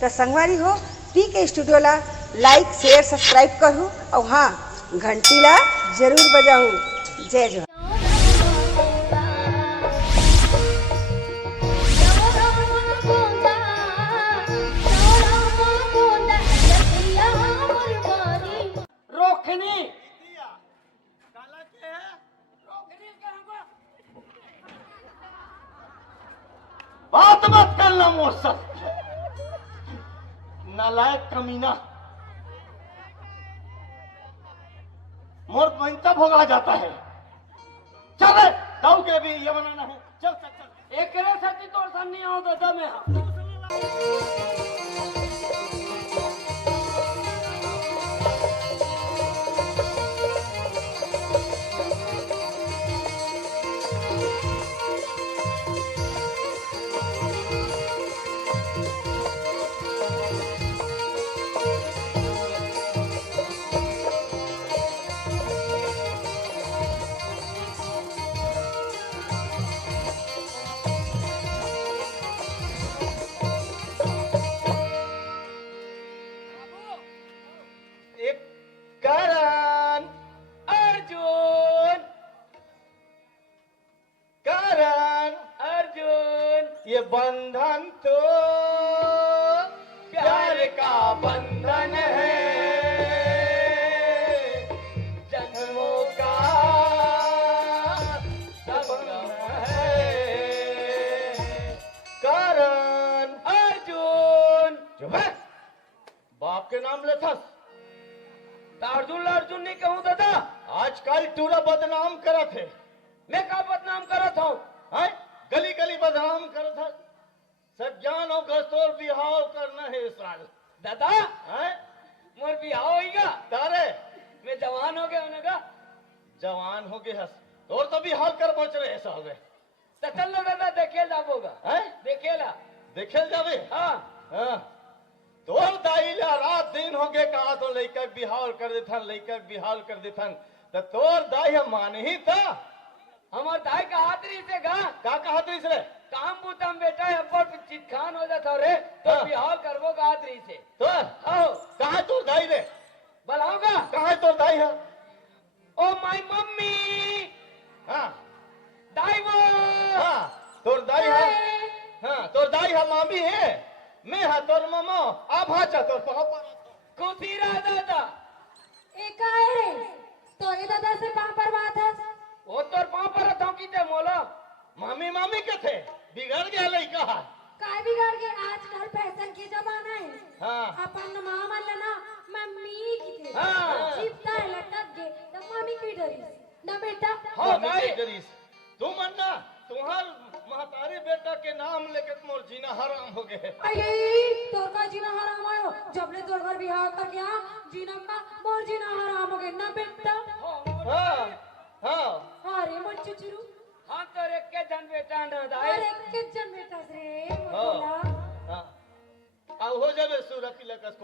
तो संगवारी हो पी के स्टूडियो ला लाइक शेयर सब्सक्राइब करूँ और हाँ घंटी ला जरूर बजाऊँ। जय जवान। बात मत करना मोहसन, नालायक कमीना, मोर पैंता भोगा जाता है। चल दाऊ के भी ये बनाना है। चल चल चल एक करे सती तोर सन नहीं आओ तो दम है। करण अर्जुन करण अर्जुन, ये बंधन तो प्यार का बंधन है, जन्मों का संगम है। करण अर्जुन चुप है, बाप के नाम लेथस। अर्जुन अर्जुन नहीं कहूँ दादा। आजकल टूरा बदनाम करत है। मैं का बदनाम करत हूँ? गली गली बदनाम करत है। सज्ञान और गस्तोर बिहाव करना है इस साल। दादा मोर बिहाव होगा तारे मैं जवान हो गया उन्हें का जवान हो गए हस और तो बिहाव कर पहुंच रहे साल में। तो चल लो दादा देखे जाबोगा। देखेला देखे जावे। हाँ तोर दाइला रात दिन हो गए कहा तो लइका बिहाव कर देथन, लइका बिहाव कर देथन। तो तोर दाई हम माने ही था। हमार दाई का हाथरी से गा का कहत रही रे? काम बुतम बेटा अब्बड़ चितखान हो जाता रे तो हाँ। बिहाव करबो का हाथरी से। तोर आओ कहा तोर दाई रे? बुलाओगा? कहा तोर दाई है? ओ माय मम्मी हाँ दाई वो हाँ तोर दाई है। हाँ तोर दाई है मामी है। मैं हा तोर मामा आप हाँ तोर पापा खुशी रहा दादा। एक आए रे तोरे दादा से कहां पर बात है? वो तोर पाँव पर रखा की ते मोला मामी मामी के थे बिगड़ गया लइका। काय बिगाड़ गया? आजकल फैशन के जमाना है। हाँ अपन मामा लेना मम्मी की थे। हाँ। चिपता है लटक गए तो मम्मी की डरी ना बेटा। हाँ मम्मी दाई के डरीस। तू मन्ना तुम्हार महतारी बेटा के नाम लेके मोर जीना हराम हो गए। अये तोर का जीना हराम आयो जब ले तोर घर बिहाव कर गया जीना का मोर जीना हराम हो गए ना बेटा। हाँ हाँ अरे मोर चुचुरू हम तो एक के जन बेटा न दाई। अरे किचन बेटा रे हाँ बोला हाँ अब हो जावे सूरत की लकस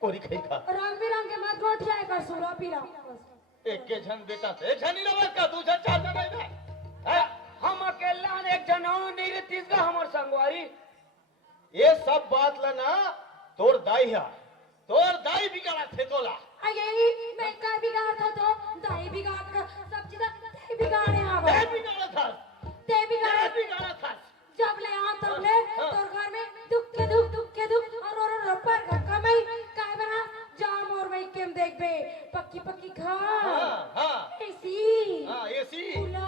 कोरी खाई खा। रंग बिरंग के मत गोठिया कर सुरा पीला। एक के झन बेटा थे एक झनी ना का दू झन चार जन है। हम अकेला एक जनाऊ नहीं रे तीसरा हमार संगवारी। ये सब बात लना तोर दाई है। तोर दाई बिगाड़ा थे तोला। अये मैं का बिगाड़ था तो दाई बिगाड़ कर सब चीज ते बिगाड़े आवा। ते बिगाड़ा था। ते बिगाड़ा था। जब ले आ तब ले तोर घर में दुख के दुख और रपर का कमाई काय बना जाम और मैं केम देख बे पक्की पक्की खा। हाँ एसी हाँ एसी कूलर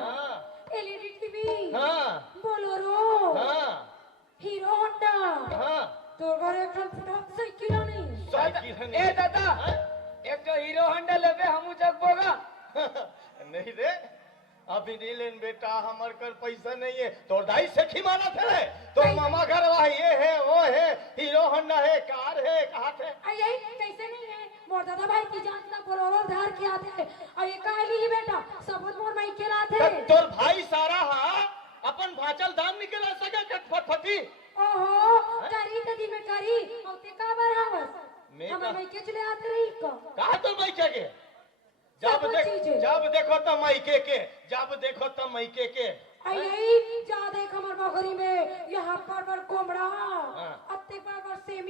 हाँ एलईडी टीवी हाँ बोलेरो हाँ हीरो होंडा हाँ तोर घर एक फटाक साइकिल नहीं। साइकिल है ए दादा एक जो हीरो होंडा लेबे हमू जगबोगा। नहीं रे अभी नहीं लेन बेटा हमार कर पैसा नहीं है। तोर दाई से खिमाना थे तो मामा घर वहाँ ये है वो है हीरो होंडा है कार है कहा थे। अये कैसे नहीं है मोर दादा भाई की जान ना बोलेरो धार के आते हैं और ये काहे ही बेटा सबूत मोर माई के लाते। तोर भाई सारा हाँ अपन भाचल दान निकल सके कट फटफटी। ओहो करी तदी में करी औते का बर हवस मैं हमार का- भाई के चले आते रही को कहा तो भाई क्या के जब सब देख चीजें। जब देखो तो माइके के जब देखो तो माइके के आई जा देख हमार बकरी में यहाँ पर कोमड़ा हाँ। अत्ते पर सेम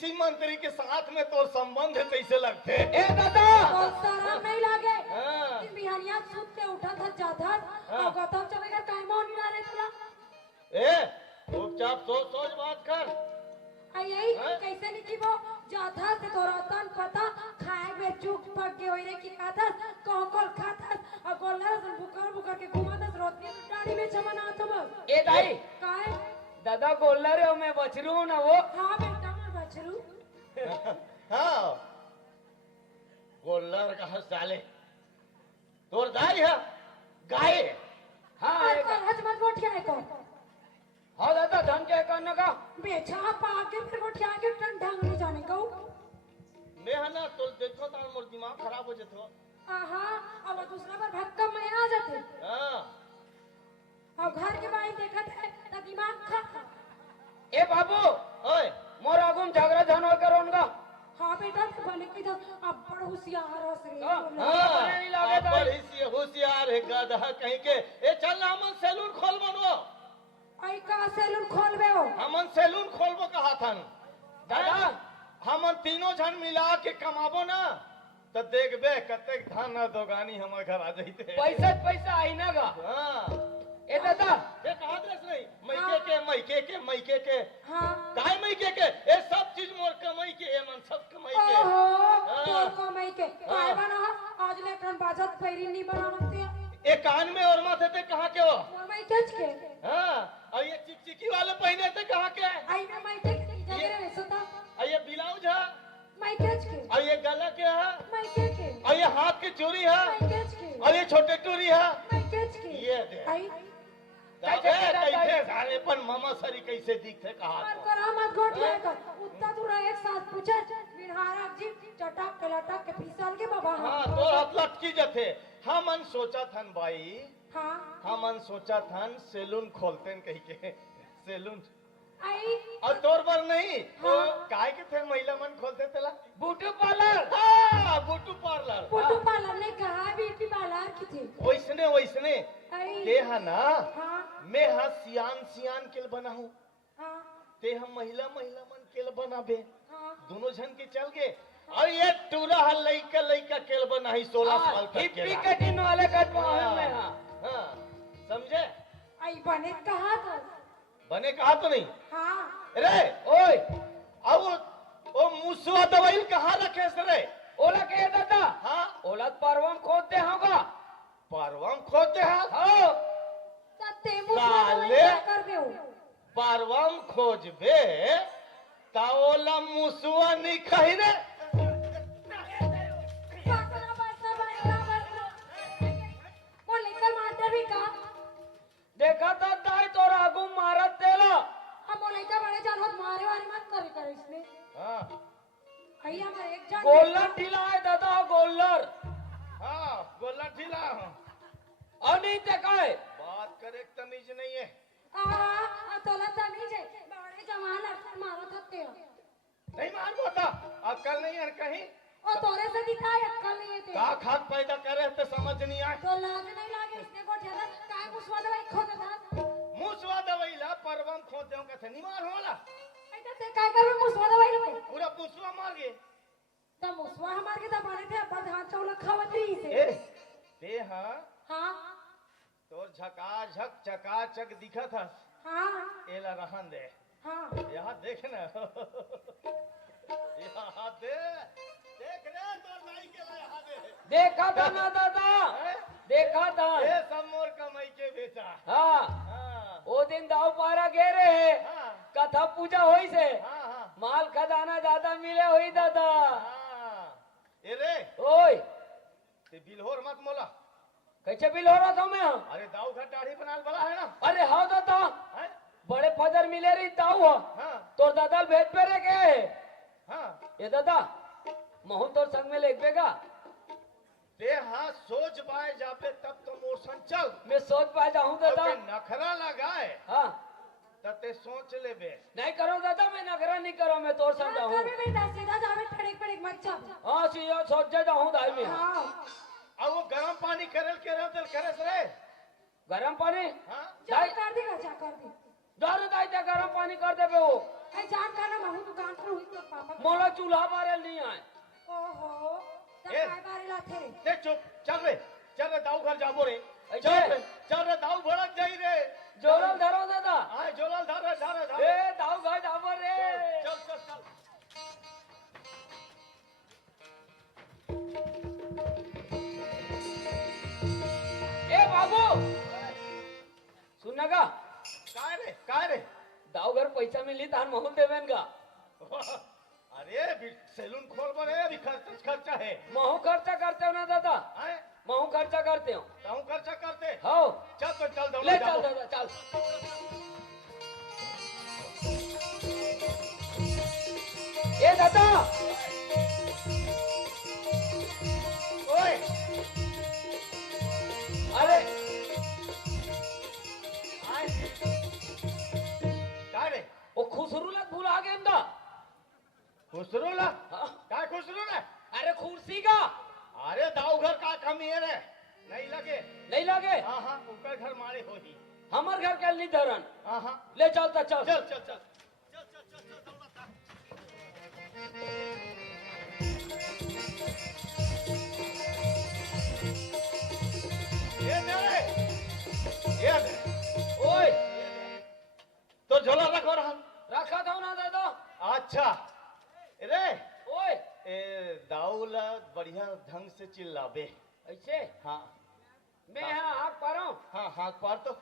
कृषि मंत्री के साथ में तो संबंध कैसे लगते? ए दादा बहुत सारा नहीं लागे हाँ। दिन बिहानिया सूत के उठा था जाता और गौतम चलेगा काहे में नहीं ला रहे तुला ए चुपचाप सोच सोच बात कर। आई यही हाँ? कैसे नहीं की वो जाता से तोरा तन पता खाए में चुप पक के होई रे की खाता कोल खाता और गोला बुकर बुकर के घुमाता रोटी डाड़ी में चमना तो बस ए दाई काहे दादा गोल्लर है मैं बछरू हूं ना वो। हां बेटा मैं बछरू हाँ गोल्लर का साले तोर दाई है गाय। हाँ और एक- कर हज मत गोठिया है को हाँ दादा धन के करने का बेचा पाके फिर गोठिया के टन ढंग नहीं जाने को मैं है ना तो देखो तार मोर दिमाग खराब हो जतो। आहा अब दूसरा बार भक्कम में आ जाते हाँ और घर के बाहर देखत है त दिमाग खा ए बाबू ओए मोर आगुम झगड़ा धन हो कर उनका। हाँ बेटा तो बने की तो अब बड़ होशियार हस रे हाँ, हाँ अपने नहीं लागे दाई। बड़ी सी होशियार है गधा कहीं के। ए चल ना हमन सैलून खोल बनो। आई का सैलून खोलबे हो हमन सैलून खोलबो कहा था दादा हमन तीनों जन मिला के कमाबो ना तो देखबे कतेक धन दोगानी हमर घर आ जाते। पैसा आई ना गा। हाँ ए दादा ये कहा दस नहीं मैके के हाँ काय मैके के ये सब चीज मोर कमाई के ये मन सब कमाई के। ओहो तो कमाई के काय बना आज ले टन बाजत पैरी नहीं बनावते ये कान में और माथे पे कहाँ के हो? मैं कच के हाँ और ये चिकचिकी वाले पहने थे कहाँ के? आई में मैं के जगह रे सता और ये ब्लाउज है मैं कच के और ये गला के है मैं के और ये हाथ की चूड़ी है मैं कच के और ये छोटे टूरी है। मैं कच के ये दे। आई कैसे सारे पर मामा सरी कैसे दिखते कहा और करा मत गोठिया कर उतना दूर एक साथ पूछे बिहारा जी चटक के लटक के फिसल के बाबा हाँ तो हाथ लटकी जथे। हमन सोचा थन भाई हाँ हमन सोचा थन सैलून खोलते न कहीं के सैलून आई और तोर पर नहीं तो हाँ। काय के थे महिला मन खोलते तेला ब्यूटी पार्लर हाँ ब्यूटी पार्लर फोटो पार्लर ने कहा ब्यूटी पार्लर की थी वैसने आई ते है ना हाँ मैं हा सियान केल बना हूँ हाँ ते हम महिला मन केल बनाबे हाँ दोनों जन के चल गए और ये टूरा हल लइका केल बना ही 16 साल तक हिप्पी केला। कटिंग वाले कटवाए में हाँ हाँ समझे आई बने कहा था बने कहा तो नहीं हाँ रे ओए अब वो मुसवा दवाई कहाँ रखे रे? ओला के दादा हाँ ओला परवम खोद दे होगा। पारवम खोदते हैं हाँ तते मुझे साले। क्या कर दे हो पारवम खोजबे ताओला मुसवा नहीं कही रे। वो लेकर मास्टर भी कहा देखा था दाई तो आगू मारत देला। अब वो लेकर बड़े जान मारे वारे मत करे इसमें हाँ आई हमारे एक जान गोल्लर ढीला है दादा गोल्लर हाँ गोला ढीला और नहीं देखा है बात करे तमीज नहीं है। तोला तमीज है बड़े जवान अक्सर मारो थकते हो नहीं मार बोता अक्कल नहीं है कहीं और तोरे से दिखाए अक्कल नहीं है का खाद पैदा करे तो समझ नहीं आए। तो लाज नहीं लागे इसने को ज्यादा काय मुसवा दवाई खोद था मुसवा दवाई ला परवम खोद देऊ का नहीं मार होला ऐसा ते काय कर मुसवा दवाई लो पूरा मुसवा मार गए। तो मुसवा हमारे के दबाने थे अब धान चावल खावत रही से ए ते हाँ हाँ तोर झकाझक चकाचक दिखा था हाँ एला रहन दे हाँ यहाँ देख ना यहाँ देख रे तोर नाई के ला यहाँ दे। देखा था ना दादा हैं? देखा था ये सब मोर कमाई के बेचा। हाँ हाँ वो दिन दाव पारा गेरे है हाँ कथा पूजा होई से हाँ हाँ माल खजाना ज्यादा मिले हुई दादा। हाँ ए रे ओए ते बिलहोर मत मोला। कैसे बिल हो रहा था मैं अरे दाऊ घर दाढ़ी बनाल बड़ा है ना। अरे हाँ दादा हैं? बड़े फजर मिले रही दाऊ हाँ तोर दादा भेद पे रे के हाँ ये दादा महू तोर संग में लेक बेगा ते हाँ सोच बाय जाबे तब तो मोशन चल मैं सोच पा जाऊं दादा। ते नखरा लगाए हाँ तब ते सोच ले बे। नहीं करो दादा मैं नखरा नहीं करो मैं तोर संग जाऊं। कभी बेटा सीधा जावे ठड़क पड़क मत चल हाँ सीधा सोच जा जाऊं दाई में। हाँ अब वो गरम पानी करल करे रे। गरम पानी हाँ जा कर दी दारू दाई दे गरम पानी कर दे बे वो ए जान का ना महू दुकान पर हुई तो पापा मोला चूल्हा बारे नहीं आए। ओहो तब ए। काय बारे लाथे देख चुप चल रे दाऊ घर जाबो रे ऐसे? चल रे दाऊ भड़क जाई रे जोरल धरो दादा। आय जोलाल धर ए दाऊ भाई दावर रे। चल ए बाबू सुनना का काय रे दाऊ घर पैसा मिली तान महल देवेन का। अरे अभी सैलून खोल पर है अभी खर्चा है महू खर्चा करते हो ना दादा। आय महू खर्चा करते हो। दाऊ खर्चा करते हो चल तो चल दौड़ा ले जाबो। चल दादा चल। ए दादा ओए अरे आय काय रे वो खुसरूला भूला गए ना। खुसरूला हाँ? काय खुसरू रे अरे कुर्सी का अरे दाऊ घर का कमी है रे नहीं लगे नहीं लगे। हाँ ऊपर घर मारे हो ही हमार घर के धरन हाँ ले चलता चल। चल ये दे ओए तो झोला रखो रहा रखा था ना दादा। अच्छा रे ओए ए दाऊला बढ़िया ढंग से चिल्लाबे ऐसे हाँ मैं यहाँ आग पा रहा हूँ। हाँ हाथ पार तो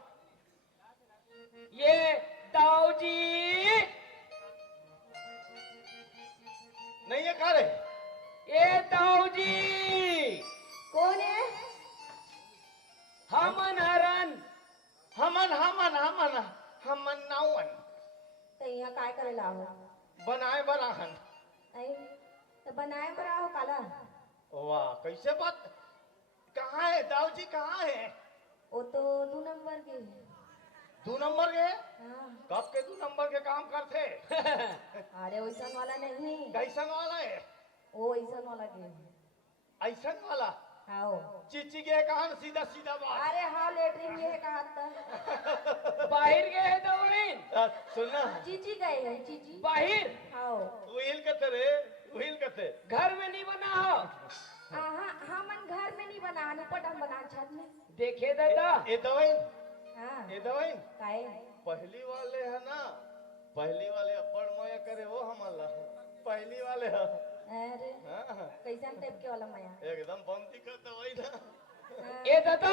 ये दाऊ जी नहीं है कहा रे ये दाऊ जी कौन है हमन हरन हमन नावन तो यहाँ काय करे लाहो बनाए बराहन आई तो बनाए बरा हो काला वाह कैसे बात कहाँ है दाऊ जी कहाँ है वो तो 2 नंबर के 2 नंबर के हाँ कब के 2 नंबर के काम करते अरे वैसा वाला नहीं कैसन वाला है वो वैसा वाला के ऐसन वाला आओ चीची के कहां सीधा बात अरे हाँ लेटरिन ये है कहा था बाहर गए हैं दौड़ीन सुनना चीची गए हैं चीची बाहर आओ व्हील कते रे व्हील कते घर में नहीं बना हो। हाँ हाँ मन घर में नहीं बना ऊपर हम बना छत में देखे दादा ये दवाई हाँ ये दवाई काहे पहली वाले है ना पहली वाले अब्बड़ मोया करे वो हमारा पहली वाले है अरे हाँ कैसन टाइप के वाला माया एकदम बंदी का दवाई ना हाँ। ए दादा